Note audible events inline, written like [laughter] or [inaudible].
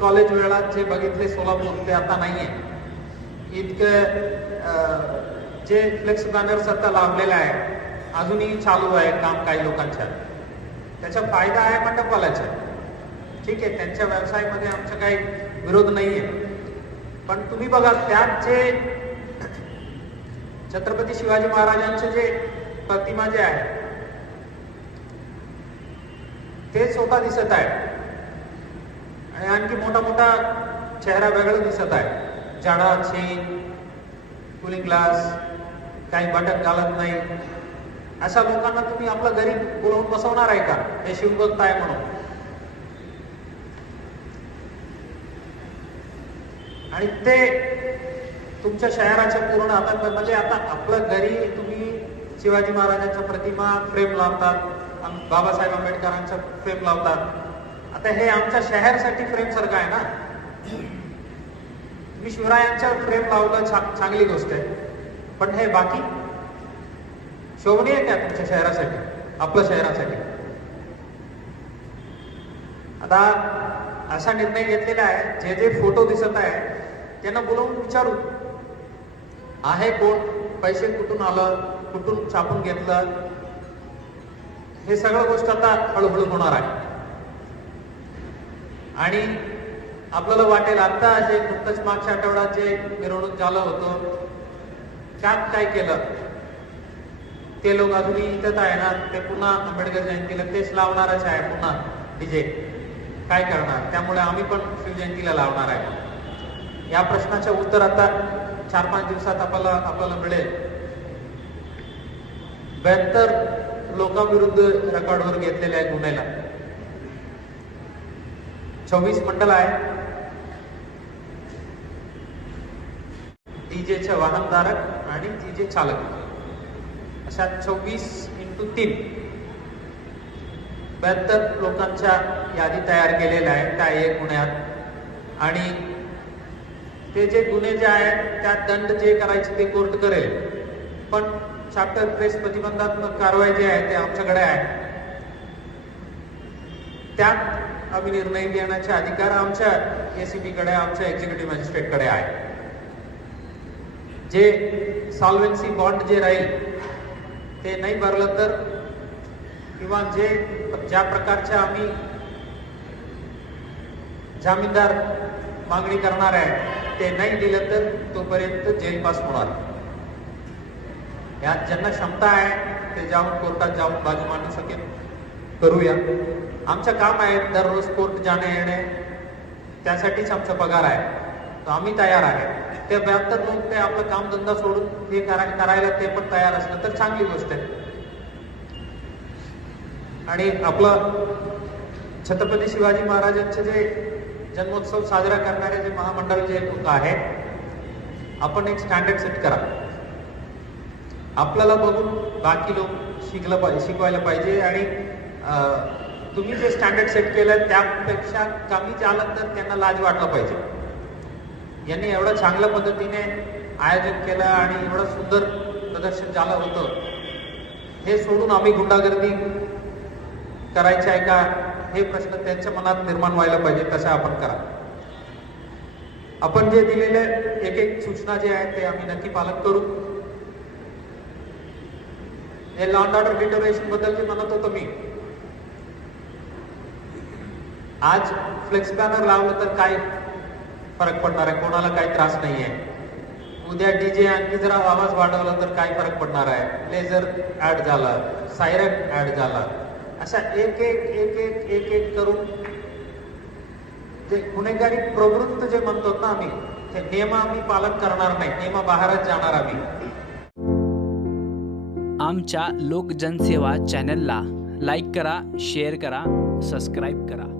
College वेळात जे बघितले सोलापूर ते आता नाहीये. इतकं जे फ्लेक्स बॅनर्स आता लावलेलं आहे अजूनही चालू आहे काम काही लोकांच्या. त्याचा फायदा आहे मंडपवाल्याचा. ठीक आहे त्यांच्या व्यवसायामध्ये आमचा काही विरोध नाहीये. पण तुम्ही बघा त्यात जे [clears throat] छत्रपती शिवाजी महाराजांचे जे प्रतिमा जे आहे ते स्वतः दिसत आहे आणि आणखी मोठा मोठा चेहरा वेगळा दिसत आहे. जाडा छेन कुलिंग ग्लास काही बटन घालत नाही. अशा लोकांना तुम्ही आपला घरी बोलवून बसवणार आहे का? हे शिवभक्त आहे म्हणून. आणि ते तुमच्या शहराच्या पूर्ण आता म्हणजे आता आपलं घरी तुम्ही शिवाजी महाराजांच्या प्रतिमा फ्रेम लावतात. बाबासाहेब आंबेडकरांच्या फ्रेम लावतात. आता हे आमच्या शहरसाठी फ्रेम सारखं आहे ना? तुम्ही शिवरायांच्या फ्रेम लावलं चांगली गोष्ट आहे पण हे बाकी? शोभनीय आहे का तुमच्या शहरासाठी? आपल्या शहरासाठी? आता असा निर्णय घेतलेला आहे जे जे फोटो दिसत आहे त्यांना बोलवून विचारू. आहे कोण? पैसे कुठून आलं? कुठून छापून घेतलं? हे सगळं गोष्ट आता हळूहळू होणार आहे. आणि आपल्याला वाटेल आता जे नुकतंच मागच्या आठवड्यात जे मिरवणूक झालं होतं त्यात काय केलं? ते लोक अजूनही इथंच आहे ना ते पुन्हा आंबेडकर जयंतीला तेच लावणारच आहे पुन्हा डीजे. काय करणार? त्यामुळे आम्ही पण शिवजयंतीला लावणार आहे. या प्रश्नाचं उत्तर आता चार पाच दिवसात आपल्याला आपल्याला मिळेल. बेहतर लोकांविरुद्ध रेकॉर्डवर घेतलेल्या आहे गुन्ह्याला. चोवीस मंडळ आहे. डीजेचे वाहनधारक आणि डीजे चालक. अशा चोवीस इंटू तीन. बहात्तर लोकांच्या यादी तयार केलेल्या आहे त्या एक गुन्ह्यात. आणि ते जे गुन्हे जे आहेत त्यात दंड जे करायचे ते कोर्ट करेल. पण चॅप्टर प्रेस प्रतिबंधात्मक कारवाई जे आहे ते आमच्याकडे आहे. त्यात आम्ही निर्णय देण्याचे अधिकार आमच्या एसीबी कडे आमच्या एक्झिक्युटिव्ह मॅजिस्ट्रेटकडे आहे. जे सॉल्वेन्सी बॉन्ड जे राहील ते नाही भरलं तर किंवा जे ज्या प्रकारच्या आम्ही जामीनदार मागणी करणार आहे ते नाही दिलं तर तोपर्यंत जेलपास होणार. यात ज्यांना क्षमता आहे ते जाऊन कोर्टात जाऊन बाजू मांडू शकेल करूया. आमचं काम आहे दररोज कोर्ट जाणे येणे. त्यासाठीच आमचा पगार आहे. तर आम्ही तयार आहे. ते बहात्तर लोक ते आपलं काम धंदा सोडून हे करायला ते पण तयार असलं तर चांगली गोष्ट आहे. आणि आपलं छत्रपती शिवाजी महाराजांचे जे जन्मोत्सव साजरा करणारे जे महामंडळ जे लोक आहे आपण एक स्टँडर्ड सेट करा. आपल्याला बघून बाकी लोक शिकलं पाहिजे शिकवायला पाहिजे आणि तुम्ही जे स्टँडर्ड सेट केलं त्यापेक्षा कमी झालं तर त्यांना लाज वाटलं पाहिजे. यांनी एवढं चांगल्या पद्धतीने आयोजन केलं आणि एवढं सुंदर प्रदर्शन झालं होतं. हे सोडून आम्ही गुंडागर्दी करायचे आहे का? हे प्रश्न त्यांच्या मनात निर्माण व्हायला पाहिजे तसं आपण करा. आपण जे दिलेले एक एक सूचना जे आहेत ते आम्ही नक्की पालन करू. हे लॉ अँड ऑर्डर डिटोरेशनबद्दल जे म्हणत होतो मी आज फ्लेक्स बॅनर लावलं तर काय फरक पडणार आहे? कोणाला काही त्रास नाही आहे उद्या डीजे आणखी जरा आवाज वाढवला तर काय फरक पडणार आहे? लेझर ऍड झाला सायरन ऍड झाला. अशा एक एक एक एक एक एक करून जे गुन्हेगारी प्रवृत्त जे म्हणतो ना आम्ही ते नियम आम्ही पालन करणार नाही. नियमाबाहेरच जाणार आम्ही. आमच्या लोकजनसेवा चॅनलला लाईक करा शेअर करा सबस्क्राईब करा.